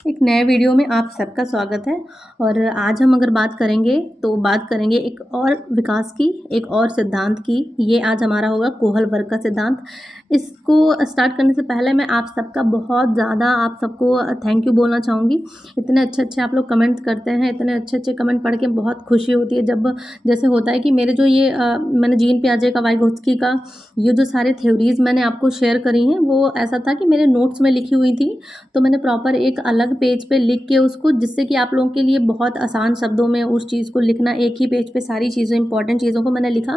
एक नए वीडियो में आप सबका स्वागत है। और आज हम अगर बात करेंगे तो बात करेंगे एक और विकास की, एक और सिद्धांत की। ये आज हमारा होगा कोहल वर्ग का सिद्धांत। इसको स्टार्ट करने से पहले मैं आप सबका बहुत ज़्यादा आप सबको थैंक यू बोलना चाहूँगी। इतने अच्छे आप लोग कमेंट करते हैं, इतने अच्छे कमेंट पढ़ के बहुत खुशी होती है। जब जैसे होता है कि मेरे जो ये मैंने जीन पियाजे का, वाइगोत्स्की का, ये जो सारे थ्योरीज़ मैंने आपको शेयर करी हैं, वो ऐसा था कि मेरे नोट्स में लिखी हुई थी। तो मैंने प्रॉपर एक अलग पेज पे लिख के उसको, जिससे कि आप लोगों के लिए बहुत आसान शब्दों में उस चीज़ को लिखना, एक ही पेज पे सारी चीज़ें, इंपॉर्टेंट चीज़ों को मैंने लिखा।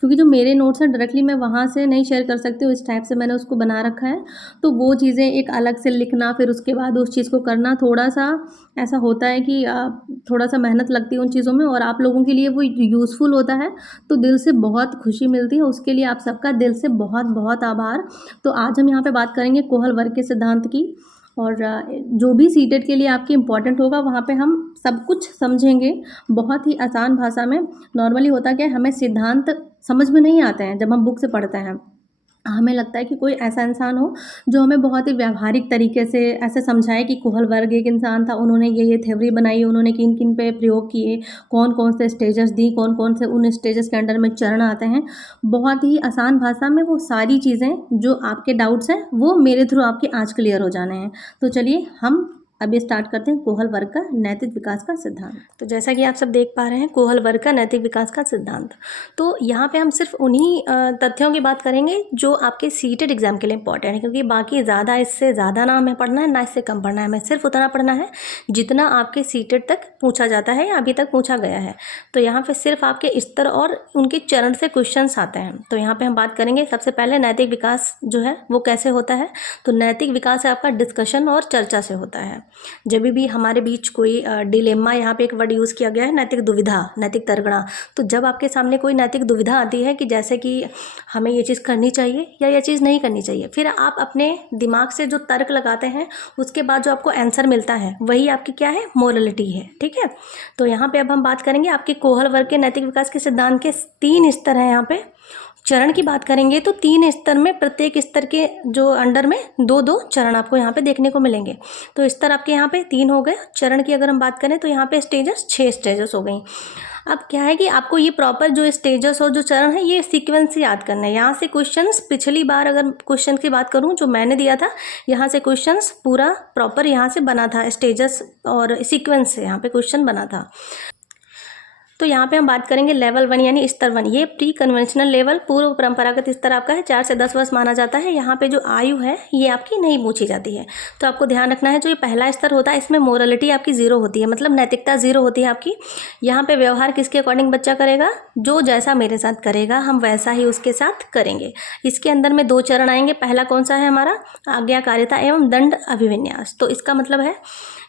क्योंकि जो मेरे नोट्स हैं डायरेक्टली मैं वहाँ से नहीं शेयर कर सकती हूँ, इस टाइप से मैंने उसको बना रखा है। तो वो चीज़ें एक अलग से लिखना, फिर उसके बाद उस चीज़ को करना, थोड़ा सा ऐसा होता है कि थोड़ा सा मेहनत लगती है उन चीज़ों में, और आप लोगों के लिए वो यूज़फुल होता है। तो दिल से बहुत खुशी मिलती है, उसके लिए आप सबका दिल से बहुत बहुत आभार। तो आज हम यहाँ पे बात करेंगे कोहल वर्ग के सिद्धांत की। और जो भी सीटेट के लिए आपकी इम्पॉर्टेंट होगा वहाँ पे हम सब कुछ समझेंगे बहुत ही आसान भाषा में। नॉर्मली होता क्या है, हमें सिद्धांत समझ में नहीं आते हैं जब हम बुक से पढ़ते हैं। हमें लगता है कि कोई ऐसा इंसान हो जो हमें बहुत ही व्यावहारिक तरीके से ऐसे समझाए कि कोहल वर्ग एक इंसान था, उन्होंने ये थ्योरी बनाई, उन्होंने किन किन पे प्रयोग किए, कौन कौन से स्टेजेस दी, कौन कौन से उन स्टेजेस के अंडर में चरण आते हैं। बहुत ही आसान भाषा में वो सारी चीज़ें जो आपके डाउट्स हैं वो मेरे थ्रू आपके आज क्लियर हो जाने हैं। तो चलिए हम अभी स्टार्ट करते हैं कोहल वर्ग का नैतिक विकास का सिद्धांत। तो जैसा कि आप सब देख पा रहे हैं, कोहल वर्ग का नैतिक विकास का सिद्धांत। तो यहाँ पे हम सिर्फ उन्हीं तथ्यों की बात करेंगे जो आपके सीटेड एग्जाम के लिए इंपॉर्टेंट है, क्योंकि बाकी ज़्यादा इससे ज़्यादा ना हमें पढ़ना है, ना इससे कम पढ़ना है। हमें सिर्फ उतना पढ़ना है जितना आपके सीटेड तक पूछा जाता है या अभी तक पूछा गया है। तो यहाँ पे सिर्फ आपके स्तर और उनके चरण से क्वेश्चन आते हैं। तो यहाँ पे हम बात करेंगे सबसे पहले नैतिक विकास जो है वो कैसे होता है। तो नैतिक विकास आपका डिस्कशन और चर्चा से होता है। जब भी हमारे बीच कोई डिलेमा, यहाँ पे एक वर्ड यूज़ किया गया है नैतिक दुविधा, नैतिक तर्कणा। तो जब आपके सामने कोई नैतिक दुविधा आती है कि जैसे कि हमें ये चीज़ करनी चाहिए या ये चीज़ नहीं करनी चाहिए, फिर आप अपने दिमाग से जो तर्क लगाते हैं उसके बाद जो आपको आंसर मिलता है वही आपकी क्या है, मोरलिटी है। ठीक है। तो यहाँ पे अब हम बात करेंगे आपके कोहल वर्ग के नैतिक विकास के सिद्धांत के 3 स्तर हैं। यहाँ पे चरण की बात करेंगे तो 3 स्तर में, प्रत्येक स्तर के जो अंडर में 2-2 चरण आपको यहाँ पे देखने को मिलेंगे। तो स्तर आपके यहाँ पे 3 हो गए। चरण की अगर हम बात करें तो यहाँ पे स्टेजेस 6 स्टेजेस हो गई। अब क्या है कि आपको ये प्रॉपर जो स्टेजेस और जो चरण है ये सीक्वेंस से याद करना है। यहाँ से क्वेश्चंस, पिछली बार अगर क्वेश्चन की बात करूँ जो मैंने दिया था, यहाँ से क्वेश्चंस पूरा प्रॉपर यहाँ से बना था, स्टेजेस और सीक्वेंस से यहाँ पे क्वेश्चन बना था। तो यहाँ पे हम बात करेंगे लेवल 1 यानी स्तर 1। ये प्री कन्वेंशनल लेवल, पूर्व परंपरागत स्तर आपका है, 4 से 10 वर्ष माना जाता है। यहाँ पे जो आयु है ये आपकी नहीं पूछी जाती है। तो आपको ध्यान रखना है, जो ये पहला स्तर होता है इसमें मोरलिटी आपकी 0 होती है, मतलब नैतिकता 0 होती है आपकी। यहाँ पे व्यवहार किसके अकॉर्डिंग बच्चा करेगा, जो जैसा मेरे साथ करेगा हम वैसा ही उसके साथ करेंगे। इसके अंदर में 2 चरण आएंगे। पहला कौन सा है हमारा, आज्ञाकारिता एवं दंड अभिविन्यास। तो इसका मतलब है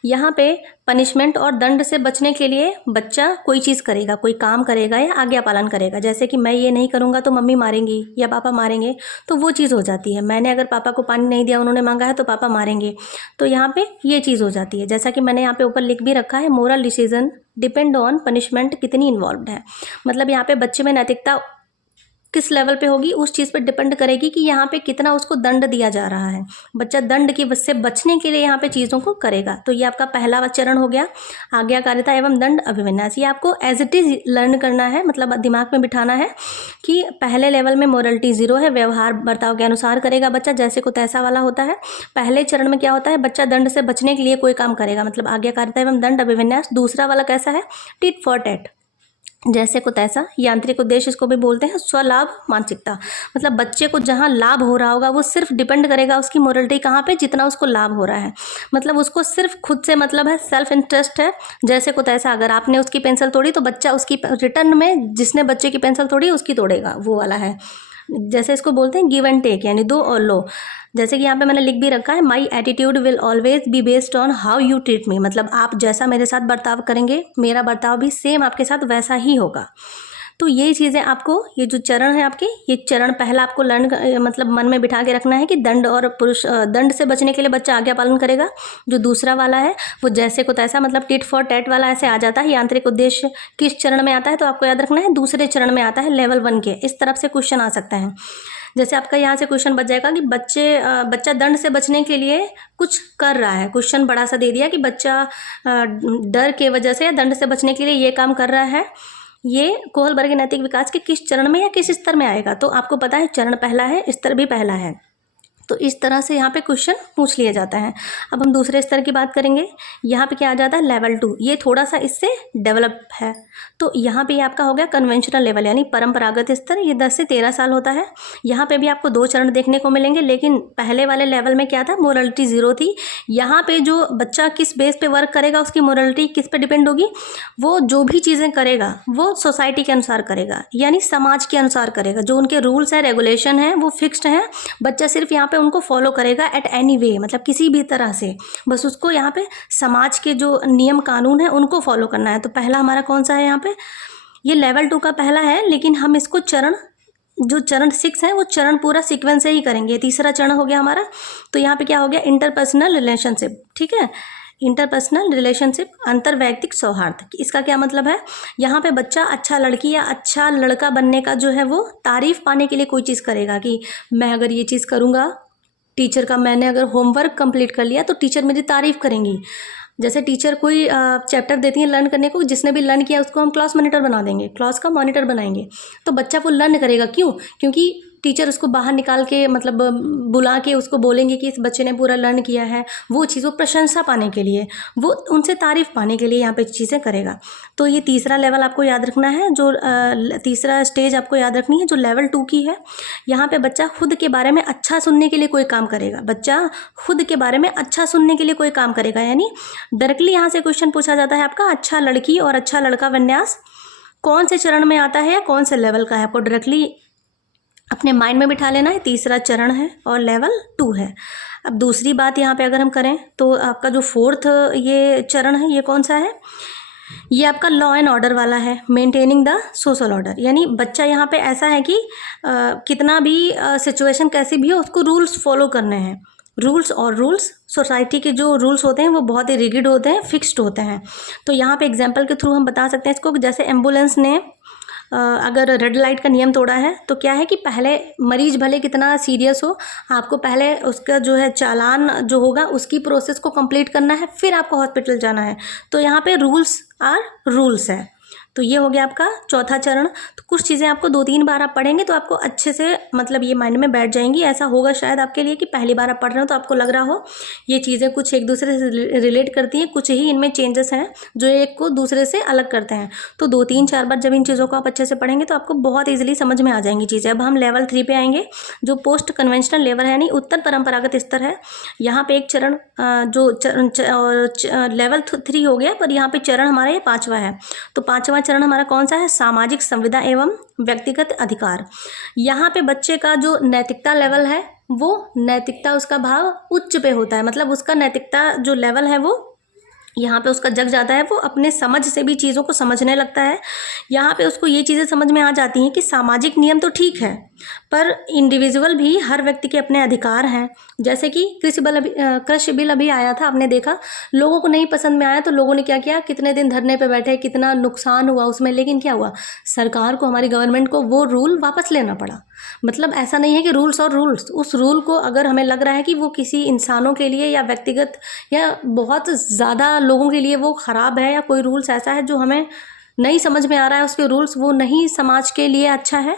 यहाँ पे पनिशमेंट और दंड से बचने के लिए बच्चा कोई चीज़ करेगा, कोई काम करेगा या आज्ञा पालन करेगा। जैसे कि मैं ये नहीं करूँगा तो मम्मी मारेंगी या पापा मारेंगे, तो वो चीज़ हो जाती है। मैंने अगर पापा को पानी नहीं दिया, उन्होंने मांगा है, तो पापा मारेंगे। तो यहाँ पे ये चीज़ हो जाती है। जैसा कि मैंने यहाँ पे ऊपर लिख भी रखा है, moral decision depend on punishment कितनी इन्वॉल्व है। मतलब यहाँ पे बच्चे में नैतिकता किस लेवल पे होगी उस चीज़ पे डिपेंड करेगी कि यहाँ पे कितना उसको दंड दिया जा रहा है। बच्चा दंड की से बचने के लिए यहाँ पे चीज़ों को करेगा। तो ये आपका पहला चरण हो गया, आज्ञाकारिता एवं दंड अभिविन्यास। ये आपको एज इट इज़ लर्न करना है, मतलब दिमाग में बिठाना है कि पहले लेवल में मोरलिटी 0 है, व्यवहार बर्ताव के अनुसार करेगा बच्चा, जैसे को तैसा वाला होता है। पहले चरण में क्या होता है, बच्चा दंड से बचने के लिए कोई काम करेगा, मतलब आज्ञाकारिता एवं दंड अभिविन्यास। दूसरा वाला कैसा है, टिट फॉर टैट, जैसे को तैसा। यांत्रिक उद्देश्य इसको भी बोलते हैं। स्वलाभ मानसिकता, मतलब बच्चे को जहाँ लाभ हो रहा होगा वो सिर्फ डिपेंड करेगा उसकी मोरलिटी कहाँ पे, जितना उसको लाभ हो रहा है। मतलब उसको सिर्फ खुद से मतलब है, सेल्फ इंटरेस्ट है। जैसे को तैसा, अगर आपने उसकी पेंसिल तोड़ी तो बच्चा उसकी रिटर्न में जिसने बच्चे की पेंसिल तोड़ी उसकी तोड़ेगा, वो वाला है। जैसे इसको बोलते हैं गिव एंड टेक, यानी दो और लो। जैसे कि यहाँ पे मैंने लिख भी रखा है, my attitude will always be based on how you treat me, मतलब आप जैसा मेरे साथ बर्ताव करेंगे मेरा बर्ताव भी सेम आपके साथ वैसा ही होगा। तो ये चीज़ें आपको, ये जो चरण है आपके, ये चरण पहला आपको मतलब मन में बिठा के रखना है कि दंड और पुरुष दंड से बचने के लिए बच्चा आज्ञा पालन करेगा। जो दूसरा वाला है वो जैसे को तैसा, मतलब टिट फॉर टैट वाला ऐसे आ जाता है। यांत्रिक उद्देश्य किस चरण में आता है, तो आपको याद रखना है दूसरे चरण में आता है, लेवल 1 के। इस तरफ से क्वेश्चन आ सकता है। जैसे आपका यहाँ से क्वेश्चन बच जाएगा कि बच्चा दंड से बचने के लिए कुछ कर रहा है। क्वेश्चन बड़ा सा दे दिया कि बच्चा डर के वजह से या दंड से बचने के लिए ये काम कर रहा है। ये कोहलबर्ग नैतिक विकास के किस चरण में या किस स्तर में आएगा, तो आपको पता है चरण पहला है, स्तर भी पहला है। तो इस तरह से यहाँ पे क्वेश्चन पूछ लिया जाता है। अब हम दूसरे स्तर की बात करेंगे। यहाँ पे क्या आ जाता है, लेवल 2। ये थोड़ा सा इससे डेवलप है। तो यहाँ पे आपका हो गया कन्वेंशनल लेवल, यानी परंपरागत स्तर। ये 10 से 13 साल होता है। यहाँ पे भी आपको 2 चरण देखने को मिलेंगे, लेकिन पहले वाले लेवल में क्या था, मोरलिटी 0 थी। यहाँ पे जो बच्चा किस बेस पे वर्क करेगा, उसकी मोरलिटी किस पे डिपेंड होगी, वो जो भी चीज़ें करेगा वो सोसाइटी के अनुसार करेगा, यानी समाज के अनुसार करेगा। जो उनके रूल्स है, रेगुलेशन है, वो फिक्स्ड हैं। बच्चा सिर्फ यहाँ पे उनको फॉलो करेगा एट एनी वे, मतलब किसी भी तरह से, बस उसको यहाँ पे समाज के जो नियम कानून है उनको फॉलो करना है। तो पहला हमारा कौन सा है यहाँ पे, ये लेवल 2 का पहला है, लेकिन हम इसको जो चरण 6 है वो चरण पूरा सीक्वेंस से ही करेंगे। तीसरा चरण हो गया हमारा। तो यहाँ पे क्या हो गया, इंटरपर्सनल रिलेशनशिप। ठीक है, इंटरपर्सनल रिलेशनशिप, अंतर्वैयक्तिक सौहार्द। इसका क्या मतलब है, यहाँ पे बच्चा अच्छा लड़की या अच्छा लड़का बनने का जो है वो तारीफ पाने के लिए कोई चीज़ करेगा कि मैं अगर ये चीज़ करूँगा, टीचर का मैंने अगर होमवर्क कंप्लीट कर लिया तो टीचर मेरी तारीफ़ करेंगी। जैसे टीचर कोई चैप्टर देती है लर्न करने को, जिसने भी लर्न किया उसको हम क्लास मॉनिटर बना देंगे, क्लास का मॉनिटर बनाएंगे। तो बच्चा वो लर्न करेगा, क्यों, क्योंकि टीचर उसको बाहर निकाल के, मतलब बुला के उसको बोलेंगे कि इस बच्चे ने पूरा लर्न किया है। वो चीज़ वो प्रशंसा पाने के लिए, वो उनसे तारीफ़ पाने के लिए यहाँ पे चीज़ें करेगा। तो ये तीसरा लेवल आपको याद रखना है, जो तीसरा स्टेज आपको याद रखनी है, जो लेवल 2 की है। यहाँ पे बच्चा खुद के बारे में अच्छा सुनने के लिए कोई काम करेगा। बच्चा खुद के बारे में अच्छा सुनने के लिए कोई काम करेगा, यानी डायरेक्टली यहाँ से क्वेश्चन पूछा जाता है आपका, अच्छा लड़की और अच्छा लड़का विन्यास कौन से चरण में आता है या कौन से लेवल का है, आपको डायरेक्टली अपने माइंड में बिठा लेना है। तीसरा चरण है और लेवल 2 है। अब दूसरी बात यहाँ पे अगर हम करें तो आपका जो 4th ये चरण है, ये कौन सा है, ये आपका लॉ एंड ऑर्डर वाला है, मेंटेनिंग द सोशल ऑर्डर। यानी बच्चा यहाँ पे ऐसा है कि कितना भी सिचुएशन कैसी भी हो, उसको रूल्स फॉलो करने हैं। रूल्स सोसाइटी के जो रूल्स होते हैं वो बहुत ही रिगिड होते हैं, फिक्स्ड होते हैं। तो यहाँ पे एग्जांपल के थ्रू हम बता सकते हैं इसको, जैसे एम्बुलेंस ने अगर रेड लाइट का नियम तोड़ा है तो क्या है कि पहले मरीज भले कितना सीरियस हो, आपको पहले उसका जो है चालान जो होगा उसकी प्रोसेस को कंप्लीट करना है, फिर आपको हॉस्पिटल जाना है। तो यहाँ पे रूल्स है। तो ये हो गया आपका 4था चरण। तो कुछ चीज़ें आपको 2-3 बार आप पढ़ेंगे तो आपको अच्छे से, मतलब ये माइंड में बैठ जाएंगी। ऐसा होगा शायद आपके लिए कि पहली बार आप पढ़ रहे हो तो आपको लग रहा हो ये चीज़ें कुछ एक दूसरे से रिलेट करती हैं, कुछ ही इनमें चेंजेस हैं जो एक को दूसरे से अलग करते हैं। तो 2-3-4 बार जब इन चीज़ों को आप अच्छे से पढ़ेंगे तो आपको बहुत ईजिली समझ में आ जाएंगी चीज़ें। अब हम लेवल 3 पे आएंगे, जो पोस्ट कन्वेंशनल लेवल है, यानी उत्तर परंपरागत स्तर है। यहाँ पे एक चरण लेवल 3 हो गया, पर यहाँ पे चरण हमारा ये 5वां है। तो 5वां चरण हमारा कौन सा है, सामाजिक संविदा एवं व्यक्तिगत अधिकार। यहाँ पे बच्चे का जो नैतिकता लेवल है, वो नैतिकता उसका भाव उच्च पे होता है, मतलब उसका नैतिकता जो लेवल है वो यहाँ पे उसका जग जाता है। वो अपने समझ से भी चीज़ों को समझने लगता है। यहाँ पे उसको ये चीज़ें समझ में आ जाती हैं कि सामाजिक नियम तो ठीक है, पर इंडिविजुअल भी, हर व्यक्ति के अपने अधिकार हैं। जैसे कि कृषि बिल अभी आया था, आपने देखा, लोगों को नहीं पसंद में आया तो लोगों ने क्या किया, कितने दिन धरने पे बैठे, कितना नुकसान हुआ उसमें, लेकिन क्या हुआ, सरकार को, हमारी गवर्नमेंट को वो रूल वापस लेना पड़ा। मतलब ऐसा नहीं है कि रूल्स और रूल्स, उस रूल को अगर हमें लग रहा है कि वो किसी इंसानों के लिए या व्यक्तिगत या बहुत ज़्यादा लोगों के लिए वो ख़राब है, या कोई रूल्स ऐसा है जो हमें नहीं समझ में आ रहा है, उसके रूल्स वो नहीं समाज के लिए अच्छा है,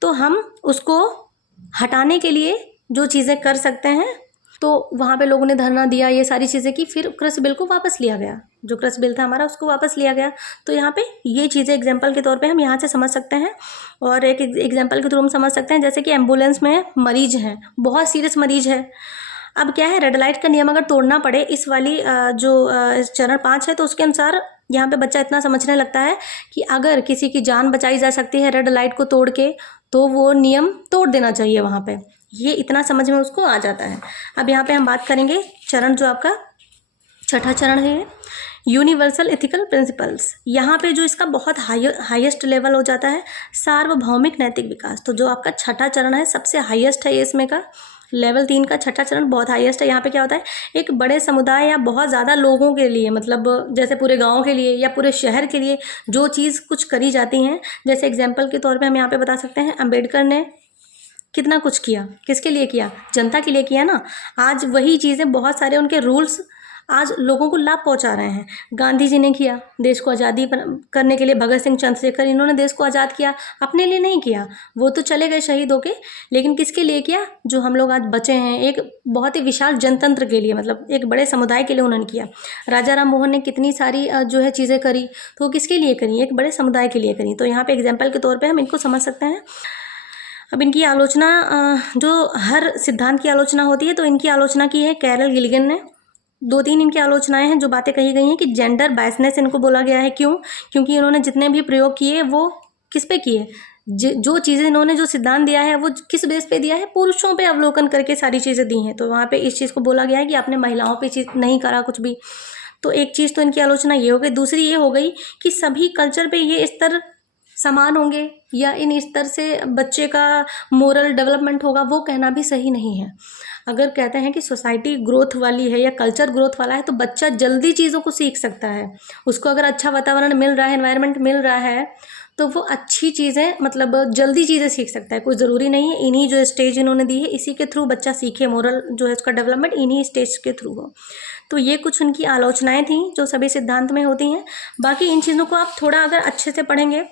तो हम उसको हटाने के लिए जो चीज़ें कर सकते हैं। तो वहाँ पे लोगों ने धरना दिया, ये सारी चीज़ें की, फिर कृषि बिल को वापस लिया गया, जो कृषि बिल था हमारा उसको वापस लिया गया। तो यहाँ पे ये चीज़ें एग्जाम्पल के तौर पे हम यहाँ से समझ सकते हैं। और एक एग्जाम्पल के थ्रू हम समझ सकते हैं, जैसे कि एम्बुलेंस में मरीज हैं, बहुत सीरियस मरीज है। अब क्या है, रेड लाइट का नियम अगर तोड़ना पड़े, इस वाली जो चरण 5 है, तो उसके अनुसार यहाँ पे बच्चा इतना समझने लगता है कि अगर किसी की जान बचाई जा सकती है रेड लाइट को तोड़ के, तो वो नियम तोड़ देना चाहिए वहाँ पे। ये इतना समझ में उसको आ जाता है। अब यहाँ पे हम बात करेंगे चरण जो आपका 6ठा चरण है, यूनिवर्सल एथिकल प्रिंसिपल्स, यहाँ पे जो इसका बहुत हाईएस्ट लेवल हो जाता है सार्वभौमिक नैतिक विकास। तो जो आपका छठा चरण है सबसे हाईएस्ट है ये इसमें का, लेवल 3 का छठा चरण बहुत हाईएस्ट है। यहाँ पे क्या होता है, एक बड़े समुदाय या बहुत ज़्यादा लोगों के लिए, मतलब जैसे पूरे गांव के लिए या पूरे शहर के लिए जो चीज़ कुछ करी जाती हैं, जैसे एग्जाम्पल के तौर पे हम यहाँ पे बता सकते हैं अम्बेडकर ने कितना कुछ किया, किसके लिए किया, जनता के लिए किया ना। आज वही चीज़ें बहुत सारे उनके रूल्स आज लोगों को लाभ पहुंचा रहे हैं। गांधी जी ने किया देश को आज़ादी करने के लिए, भगत सिंह चंद्रशेखर इन्होंने देश को आज़ाद किया, अपने लिए नहीं किया, वो तो चले गए शहीद होके, लेकिन किसके लिए किया, जो हम लोग आज बचे हैं, एक बहुत ही विशाल जनतंत्र के लिए, मतलब एक बड़े समुदाय के लिए उन्होंने किया। राजा राम मोहन ने कितनी सारी जो है चीज़ें करी, तो किसके लिए करी, एक बड़े समुदाय के लिए करी। तो यहाँ पर एग्जाम्पल के तौर पर हम इनको समझ सकते हैं। अब इनकी आलोचना, जो हर सिद्धांत की आलोचना होती है, तो इनकी आलोचना की है कैरल गिलिगन ने। 2-3 इनकी आलोचनाएं हैं, जो बातें कही गई हैं कि जेंडर बायसनेस इनको बोला गया है। क्यों? क्योंकि इन्होंने जितने भी प्रयोग किए वो किस पे किए, जो चीज़ें इन्होंने जो सिद्धांत दिया है वो किस बेस पे दिया है, पुरुषों पे अवलोकन करके सारी चीज़ें दी हैं। तो वहाँ पे इस चीज़ को बोला गया है कि आपने महिलाओं पे चीज़ नहीं करा कुछ भी। तो एक चीज़ तो इनकी आलोचना ये हो गई। दूसरी ये हो गई कि सभी कल्चर पे ये स्तर समान होंगे या इन स्तर से बच्चे का मोरल डेवलपमेंट होगा, वो कहना भी सही नहीं है। अगर कहते हैं कि सोसाइटी ग्रोथ वाली है या कल्चर ग्रोथ वाला है, तो बच्चा जल्दी चीज़ों को सीख सकता है। उसको अगर अच्छा वातावरण मिल रहा है, एनवायरनमेंट मिल रहा है, तो वो अच्छी चीज़ें, मतलब जल्दी चीज़ें सीख सकता है। कोई ज़रूरी नहीं है इन्हीं जो स्टेज इन्होंने दी है इसी के थ्रू बच्चा सीखे, मोरल जो है उसका डेवलपमेंट इन्हीं स्टेज के थ्रू हो। तो ये कुछ उनकी आलोचनाएं थी जो सभी सिद्धांत में होती हैं। बाकी इन चीज़ों को आप थोड़ा अगर अच्छे से पढ़ेंगे,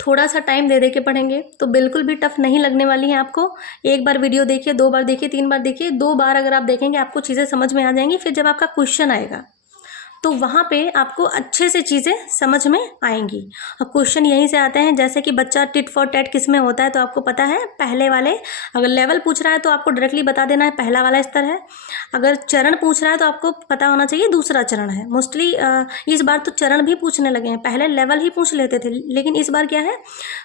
थोड़ा सा टाइम दे के पढ़ेंगे, तो बिल्कुल भी टफ नहीं लगने वाली है आपको। एक बार वीडियो देखिए, 2 बार देखिए, 3 बार देखिए, 2 बार अगर आप देखेंगे आपको चीज़ें समझ में आ जाएंगी। फिर जब आपका क्वेश्चन आएगा तो वहाँ पे आपको अच्छे से चीज़ें समझ में आएंगी। और क्वेश्चन यहीं से आते हैं, जैसे कि बच्चा टिट फॉर टैट किस में होता है, तो आपको पता है पहले वाले, अगर लेवल पूछ रहा है तो आपको डायरेक्टली बता देना है पहला वाला स्तर है। अगर चरण पूछ रहा है तो आपको पता होना चाहिए दूसरा चरण है। मोस्टली इस बार तो चरण भी पूछने लगे हैं, पहले लेवल ही पूछ लेते थे, लेकिन इस बार क्या है,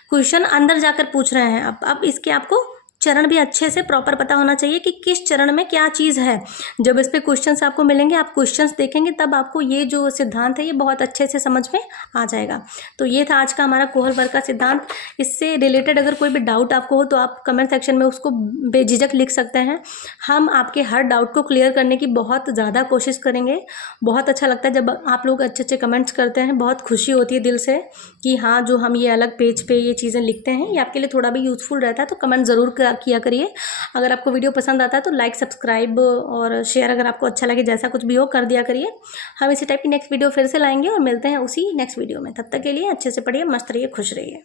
क्वेश्चन अंदर जाकर पूछ रहे हैं। अब इसके आपको चरण भी अच्छे से प्रॉपर पता होना चाहिए कि किस चरण में क्या चीज़ है। जब इस पे क्वेश्चंस आपको मिलेंगे, आप क्वेश्चंस देखेंगे, तब आपको ये जो सिद्धांत है ये बहुत अच्छे से समझ में आ जाएगा। तो ये था आज का हमारा कोहल वर्ग का सिद्धांत। इससे रिलेटेड अगर कोई भी डाउट आपको हो तो आप कमेंट सेक्शन में उसको बेझिझक लिख सकते हैं। हम आपके हर डाउट को क्लियर करने की बहुत ज़्यादा कोशिश करेंगे। बहुत अच्छा लगता है जब आप लोग अच्छे अच्छे कमेंट्स करते हैं, बहुत खुशी होती है दिल से कि हाँ, जो हम ये अलग पेज पे ये चीज़ें लिखते हैं ये आपके लिए थोड़ा भी यूज़फुल रहता है। तो कमेंट ज़रूर किया करिए। अगर आपको वीडियो पसंद आता है तो लाइक, सब्सक्राइब और शेयर, अगर आपको अच्छा लगे, जैसा कुछ भी हो कर दिया करिए। हम इसी टाइप की नेक्स्ट वीडियो फिर से लाएंगे और मिलते हैं उसी नेक्स्ट वीडियो में। तब तक के लिए अच्छे से पढ़िए, मस्त रहिए, खुश रहिए।